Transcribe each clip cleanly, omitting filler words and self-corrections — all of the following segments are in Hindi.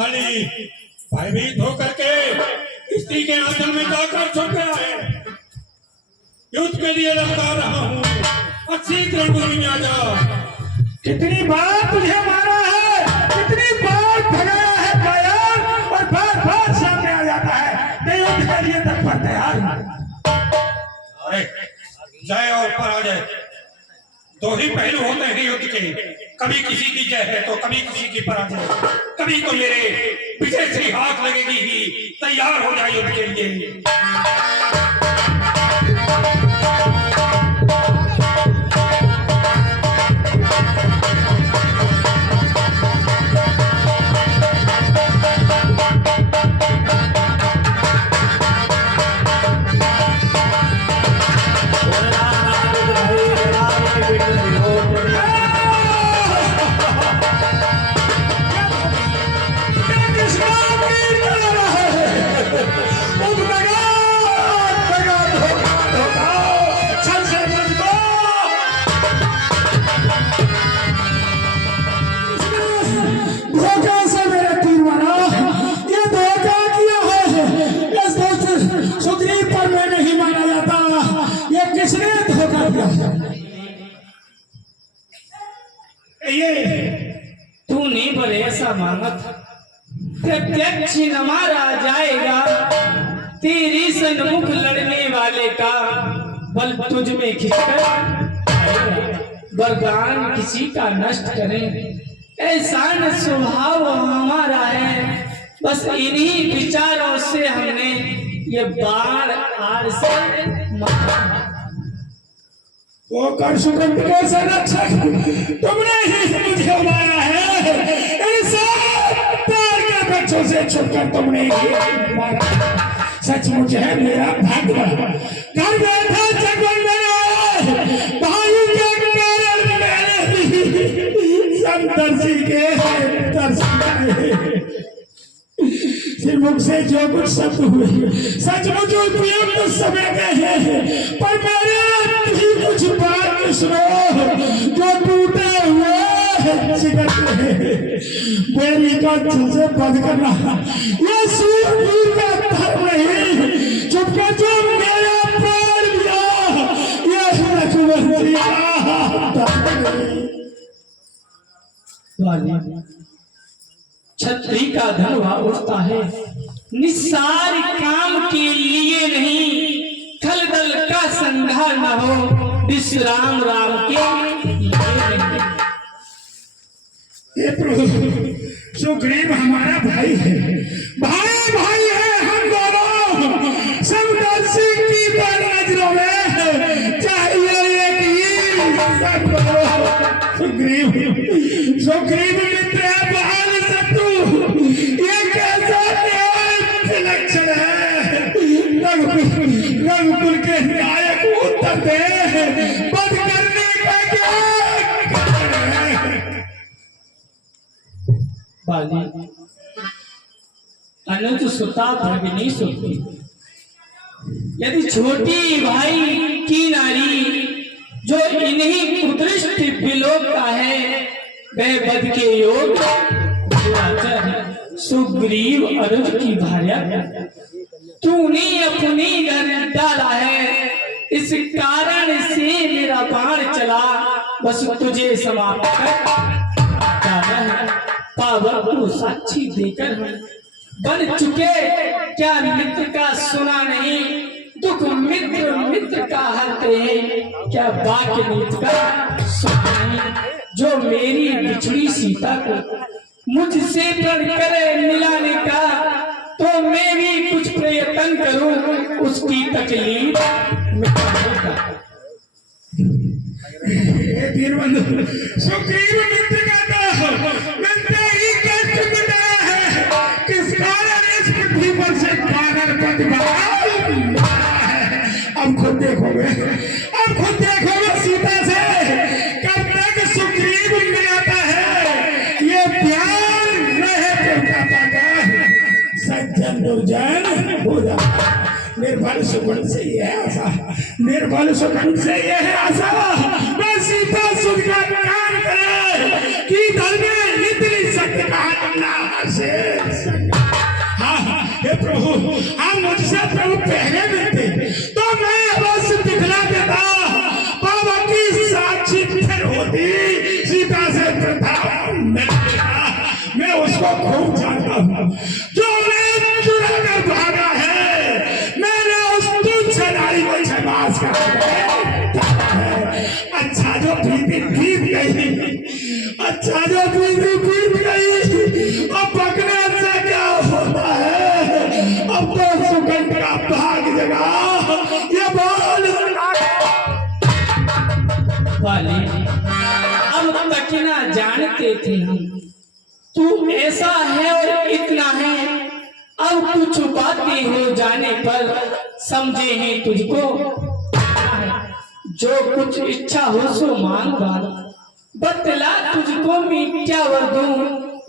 वाली भयभीत होकर के स्त्री के आंचल में जाकर छुप गया है। युद्ध के लिए ललकार रहा हूँ, और शीघ्र रणभूमि में आ जा। कितनी बार तुझे मारा है, कितनी बार भगाया है बयान, और बार बार सामने आ जाता है। नहीं युद्ध के लिए तत्पर तैयार। अरे जय और पराजय दो ही पहलू होते हैं युद्ध के। कभी किसी की जय है तो कभी किसी की पराजय। कभी तो मेरे विजय से हाथ लगेगी ही। तैयार हो जाए युद्ध के लिए। तूने पर ऐसा मांगा था, प्रत्यक्ष न मारा जाएगा। तेरी सन्मुख लड़ने वाले का बल तुझ में खिंचकर वरदान किसी का नष्ट करें, ऐसा न स्वभाव हमारा है। बस इन्हीं विचारों से हमने ये बाण आड़ से मारा। वो कर सुगंध के संरक्षक तुमने ही मुझे मारा है। इन सब प्यार के बच्चों से छुपकर तुमने ही मारा। सचमुच है मेरा भाग्य। घर बैठा जगन में भाई के कारण मैंने संतर्षि के दर्शन मुख से जो कुछ शब्द हुए सचमुच उपयुक्त समय के हैं, पर मेरे भी कुछ बात सुनो जो टूटे हुए चिकन मेरी का से बंद करना ये सूरवीर का धर्म नहीं। चुपके जो मेरा प्राण दिया ये रघुवंशी छत्री का धनवा उठता है निस्सार काम के लिए नहीं। खल दल का संघार न हो विश्राम राम के लिए नहीं। ये प्रभु सुग्रीव हमारा भाई है, भाई भाई है हम दोनों। सब दर्शी की नजरों में चाहिए एक ही सुग्रीव। सुग्रीव मित्र है बहाल शत्रु, ये कैसा विलक्षण है। रघुकुल के नायक उत्तर दे बंद करने का क्या बाली अनुज सुता भगिनी सुती। यदि छोटी भाई की नारी जो इन्हीं कुदृष्ट विलोकता है वह बद के योग सुग्रीव अनुज की भार्या तूने अपनी घर डाला है। इस कारण से मेरा बाण चला, बस तुझे समाप्त कर है। पावर को साक्षी देकर बन चुके क्या मित्र का सुना नहीं। दुख मित्र मित्र का हरते हैं क्या वाक्य मित्र का सुना नहीं। जो मेरी बिछड़ी सीता को मुझसे प्रण करे मिलाने का, तो मैं भी कुछ प्रयत्न करूं उसकी तकलीफ मिटाने का। वीरबंधु सुग्रीव मित्र का मित्र ही कष्ट मिटाया है। किस कारण इस पृथ्वी पर से कानन पद अब खुद देखोगे, अब खुद देखोगे सीता से कब तक सुग्रीव मिलाता है। ये प्यार रहे सज्जन दुर्जन हो जाता। निर्बल सुगुण से ये है आशा, निर्बल सुगुण से ये है आशा। मैं सीता सुख का काम करे कि धर्म में इतनी शक्ति कहाँ नाम से हाँ हाँ हे प्रभु, हाँ मुझसे प्रभु पहले मिलते तो मैं अवश्य दिखला देता, बाबा की साक्षी फिर होती, सीता से प्रथम मैं उसको खूब जानता हूँ, जो मैं चुरा कर भागा है, मैंने उस तुच्छ नारी को छमास कर अच्छा जो प्रीति बीत गई, अच्छा जो प्रीति बीत गई, अब पकने से क्या होता है, अब तो सुगंध का भाग जगा, ये बोल वाली अब तक ना जानते थे हम, तू ऐसा है और इतना है, अब तू छुपाती हो जाने पर समझे हैं तुझको, जो कुछ इच्छा हो सो मांगा, बतला तुझको मैं क्या वर दूं,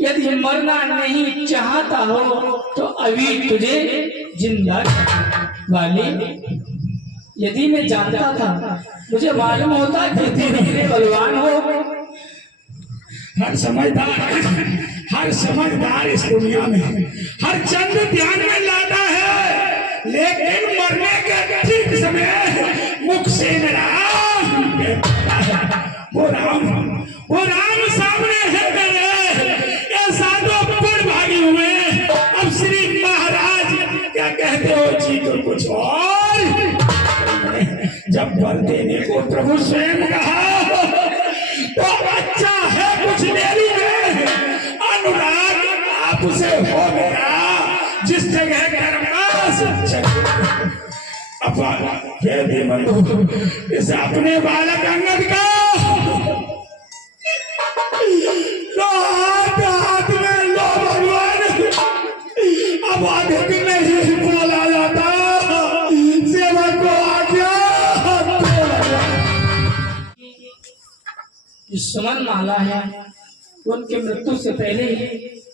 यदि मरना नहीं चाहता हो तो अभी तुझे जिंदा वाली, यदि मैं जानता था, मुझे मालूम होता कि धीरे धीरे बलवान हो। हर समझदार इस दुनिया में हर चंद ध्यान में लाता है, लेकिन मरने के ठीक समय मुख से वो राम सामने है मेरे, ये साधो पर भागी हुए, अब श्री महाराज क्या कहते हो जी को कुछ और, जब वर देने को प्रभु स्वयं कहा तो अच्छा है कुछ देरी में अनुराग आपसे हो गया, जिस जगह इस अपने बालक अंगद का लो हाथ में लो भगवान, अब अधिक नहीं बोला जाता, सेवक को आज्ञा। सुमन माला है, उनके मृत्यु से पहले ही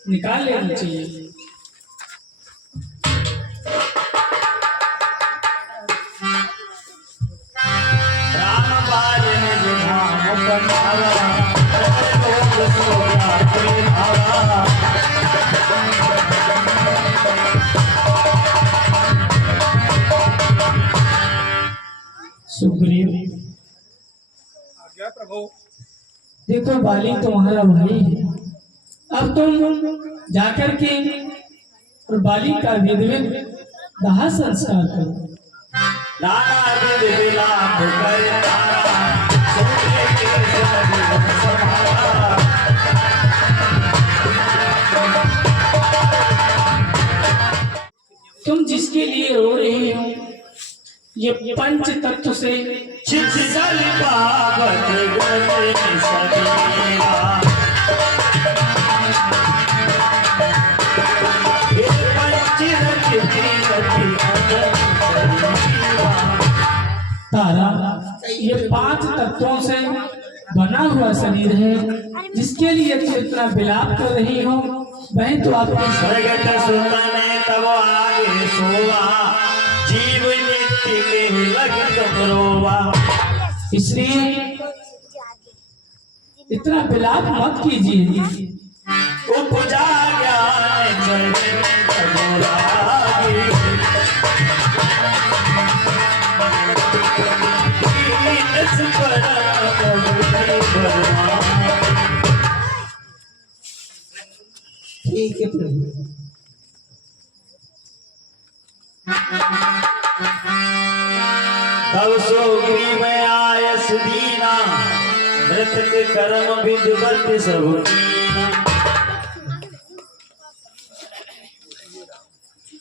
निकाल लेनी चाहिए। सुग्रीव, आज्ञा प्रभु। देखो बाली तुम्हारा भाई है, अब तुम जाकर के और बाली का विधिवत दाह संस्कार करो। तुम जिसके लिए रो रहे हो, ये पंच तत्व से तारा, ये 5 तत्वों से बना हुआ शरीर है, जिसके लिए तुम इतना विलाप कर रही हो, वह तो आपकी तब आगे सोवा, जीव नित्य के लगित रोवा, इसलिए इतना विलाप मत कीजिए। उपजा ज्ञान चरण तब लागे, कीनस परम भगवान। ठीक है प्रभु। तब सुग्रीव आयस दीना, मृतक कर्म विधिवत सब कीना।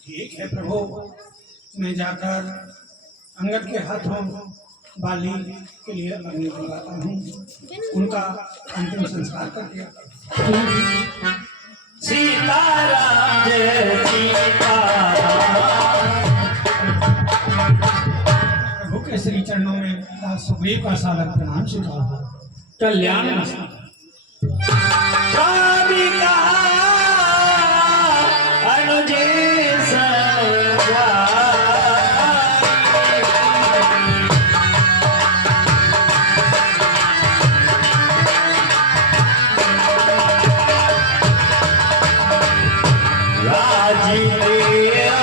ठीक है प्रभु, मैं जाकर अंगद के हाथों बाली के लिए अग्नि दिलवाता हूँ, उनका अंतिम संस्कार करके। सीताराम जय सीताराम। प्रभु के श्री चरणों में दास सुग्रीव का सादर प्रणाम स्वीकार। कल्याण कामिका अनुजे समझा, राजी तेरा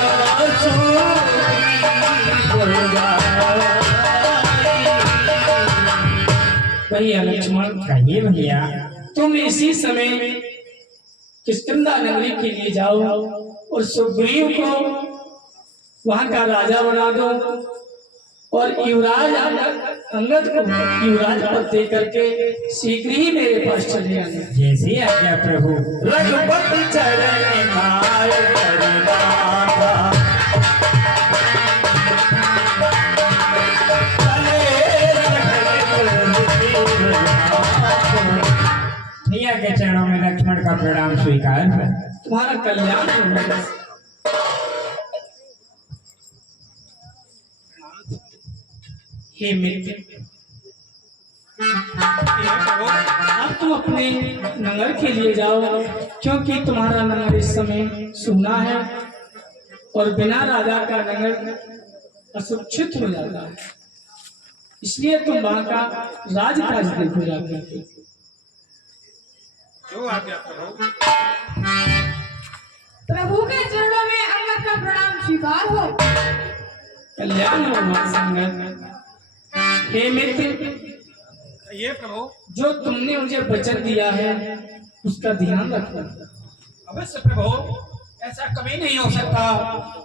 भैया लक्ष्मण, कहिए भैया। तुम इसी समय किष्किंधा नगरी के लिए जाओ और सुग्रीव को वहां का राजा बना दो और युवराज अंगद को युवराज पद दे करके शीघ्र ही मेरे पास चले आना। जैसी आज्ञा प्रभु। रघुपति चरण नाय करनाथा भैया के चरणों में लक्ष्मण का प्रणाम स्वीकार। तुम्हारा कल्याण होगा। हे मित्र, अब तुम अपने नगर के लिए जाओ, क्योंकि तुम्हारा नगर इस समय सूना है और बिना राजा का नगर असुरक्षित हो जाता है। इसलिए तुम वहां का राजकाज देखो जाकर। जो आज्ञा प्रभु। प्रभु के चरणों में अंगद का प्रणाम स्वीकार हो। कल्याण हो मां संगत। हे मित्र, ये प्रभु। जो तुमने मुझे वचन दिया है उसका ध्यान रखना। अवश्य प्रभु, ऐसा कभी नहीं हो सकता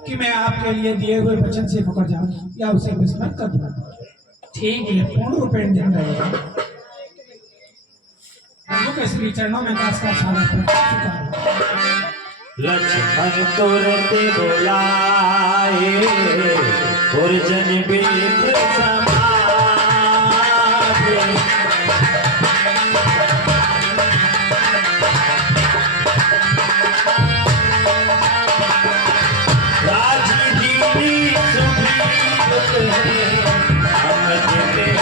कि मैं आपके लिए दिए हुए वचन से मुकर जाऊं या उसे विस्मृत कर दूं। ठीक ये है, पूर्ण रूपेण ध्यान रहेगा। प्रभु के श्री चरणों में दास का सादर स्वीकार। लक्ष्मण तुरंत बुलाए पुरजन बीत समाये राजदीनी सुग्रीव कहे अंगद तेरे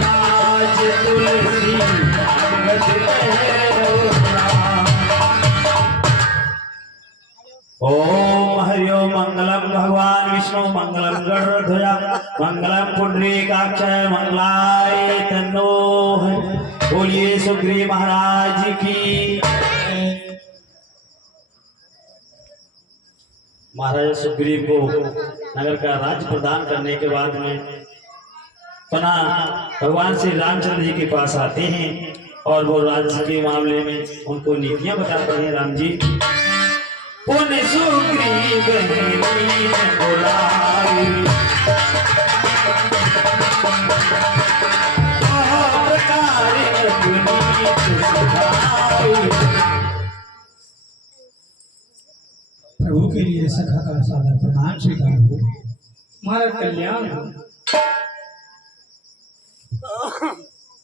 राज तुलसी अंगद कहे ओम हरि ओम। मंगलम भगवान विष्णु मंगलम गरुड़ध्वजा मंगलम पुंडरीकाक्ष मंगलाय तन्नो हरि। बोलिए सुग्रीव महाराज की। महाराज सुग्रीव को नगर का राज्य प्रदान करने के बाद में पुनः भगवान श्री रामचंद्र जी के पास आते हैं और वो राज्य के मामले में उनको नीतियां बताते हैं। राम जी पुन सुग्रीव बुलाई प्रभु के लिए सखा का सादर प्रणाम स्वीकार हो। हमारा कल्याण हो।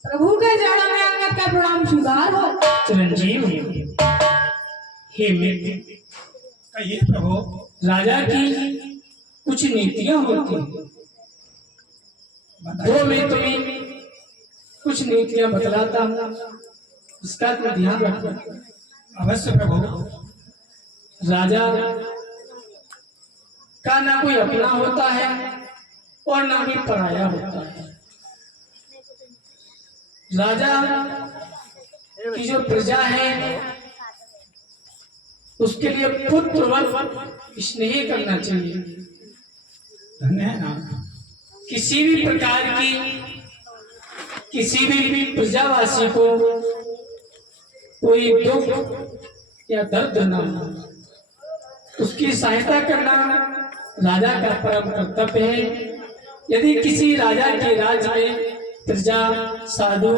प्रभु के चरणों में अंगद का प्रणाम स्वीकार हो। चिरंजीव हे मित्र, कहिए प्रभु। राजा की कुछ नीतियां होती हैं, वो मैं तुम्हें कुछ नीतियां बतलाता हूँ, इसका तुम ध्यान रखना। अवश्य प्रभु। राजा का ना कोई अपना होता है और ना कोई पराया होता है। राजा की जो प्रजा है उसके लिए पुत्रवत स्नेह करना चाहिए। धन्य है नाम। किसी भी प्रकार की किसी भी प्रजावासी को कोई दुख या दर्द न हो, उसकी सहायता करना राजा का परम कर्तव्य है। यदि किसी राजा के राज्य में प्रजा, साधु,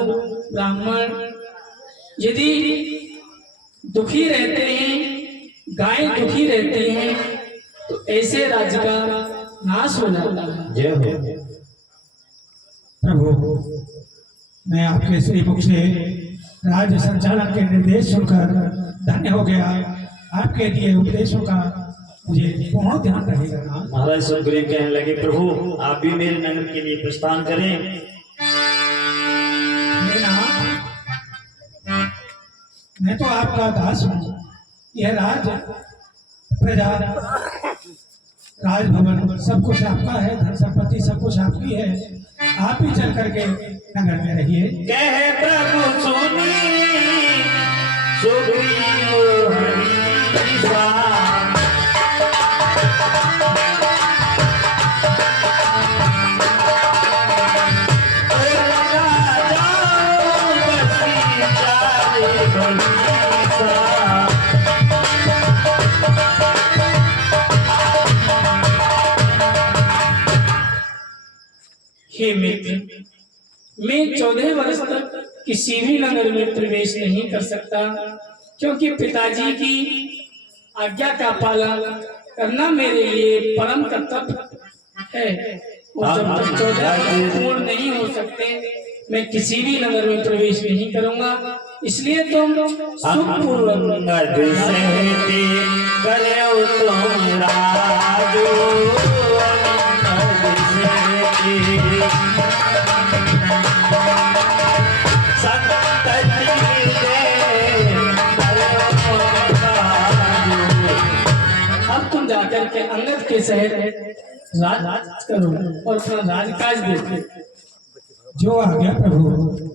ब्राह्मण यदि दुखी रहते हैं, गाय दुखी रहती हैं, तो ऐसे राज्य का नाश हो जाता है। जय हो। प्रभु, मैं आपके श्री मुख से राज्य संचालन के निर्देश सुनकर धन्य हो गया। आपके दिए उपदेशों का मुझे पूर्ण ध्यान रहेगा ना। महाराज सुग्रीव कहने लगे, प्रभु आप भी मेरे नगर के लिए प्रस्थान करें। मैं तो आपका दास हूँ। यह राज प्रजा राजभवन सब कुछ आपका है, धन संपत्ति सब कुछ आपकी है। आप ही चल करके नगर में रहिए। कहे प्रभु सुनी सुग्रीव हरि हे मित्र, मैं 14 वर्ष तक किसी भी नगर में प्रवेश नहीं कर सकता, क्योंकि पिताजी की आज्ञा का पालन करना मेरे लिए परम कर्तव्य है। और जब तक 14 वर्ष पूर्ण नहीं हो सकते, मैं किसी भी नगर में प्रवेश नहीं करूंगा। इसलिए तुम सुखपूर्वक अब तुम जाकर के अंगद के शहर राज करो और अपना राजकाज देखो। जो आ गया प्रभु।